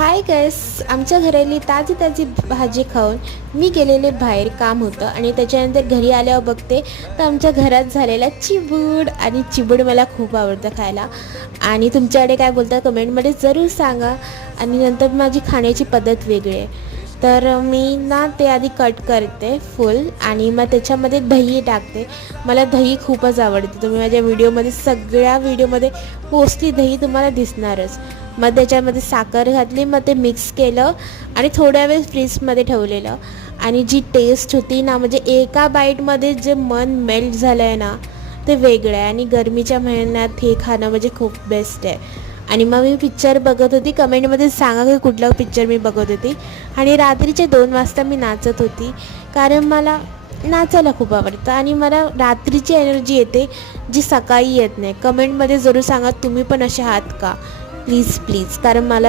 Hi guys, आमच्या घरातली ताजी ताजी भाजी खाऊन मी गेलेले बाहेर काम होतं आणि त्याच्यानंतर घरी आल्यावर बघते तर आमच्या घरात झालेला चिबूड. आणि चिबूड मला खूप आवडतं खायला. आणि तुमच्याकडे काय बोलता कमेंटमध्ये जरूर सांगा. आणि नंतर माझी खाण्याची पद्धत वेगळी आहे. तर मी ना ते आधी कट करते फुल आणि मग त्याच्यामध्ये दही टाकते. मला दही खूपच आवडते. तुम्ही माझ्या व्हिडिओमध्ये सगळ्या व्हिडिओमध्ये मोस्टली दही तुम्हाला दिसणारच. मग त्याच्यामध्ये साखर घातली, मग ते मिक्स केलं आणि थोड्या वेळ फ्रीजमध्ये ठेवलेलं. आणि जी टेस्ट होती ना, म्हणजे एका बाईटमध्ये जे मन मेल्ट झालं आहे ना, ते वेगळं आहे. आणि गरमीच्या महिन्यात हे खाणं म्हणजे खूप बेस्ट आहे. आणि मग मी पिक्चर बघत होती. कमेंटमध्ये सांगा की कुठला पिक्चर मी बघत होती. आणि रात्रीचे 2 वाजता मी नाचत होती, कारण मला नाचायला खूप आवडतं आणि मला रात्रीची एनर्जी येते जी सकाळी येत नाही. कमेंटमध्ये जरूर सांगा तुम्ही पण असे आहात का, प्लीज प्लीज, कारण मला